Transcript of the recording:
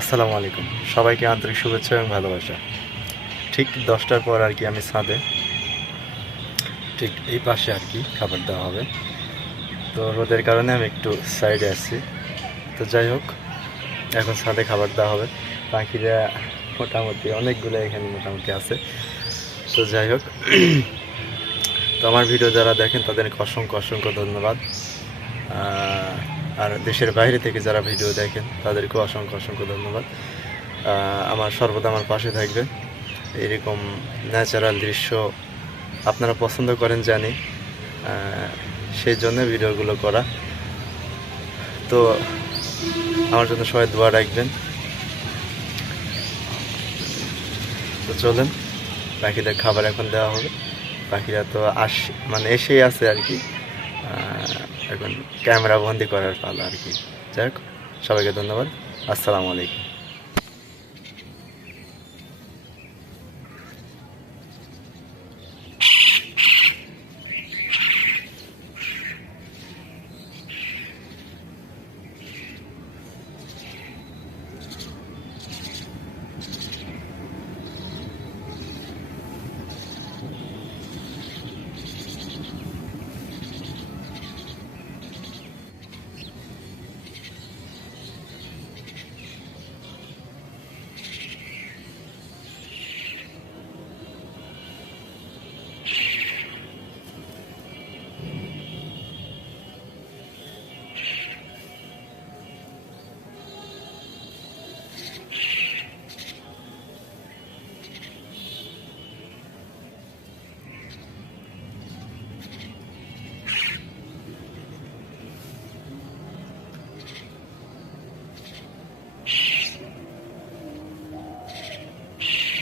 আসসালামু আলাইকুম। সবাইকে আন্তরিক শুভেচ্ছা এবং ভালোবাসা। ঠিক দশটার পর আর কি আমি ছাদে। ঠিক এই পাশে আর কি খাবার দেওয়া হবে। তো রোদের কারণে আমি একটু সাইডে আসছি তো যাই হোক, এখন ছাদে খাবার দেওয়া হবে। পাখিরা মোটামুটি অনেকগুলো এখানে মোটামুটি আছে। তো যাই হোক, তো আমার ভিডিও যারা দেখেন তাদেরকে অসংখ্য অসংখ্য ধন্যবাদ। আর দেশের বাইরে থেকে যারা ভিডিও দেখেন, তাদেরকেও অসংখ্য অসংখ্য ধন্যবাদ। আমার সর্বদা আমার পাশে থাকবে। এরকম ন্যাচারাল দৃশ্য আপনারা পছন্দ করেন, জানি। সেই জন্য ভিডিওগুলো করা। তো আমার জন্য সবাই দোয়া রাখবেন। তো চলেন পাখিদের খাবার এখন দেওয়া হবে। পাখিরা তো আস মানে এসেই আছে আর কি। এখন ক্যামেরা বন্দি করার পালা আর কি। যাই হোক সবাইকে ধন্যবাদ। আসসালামু আলাইকুম।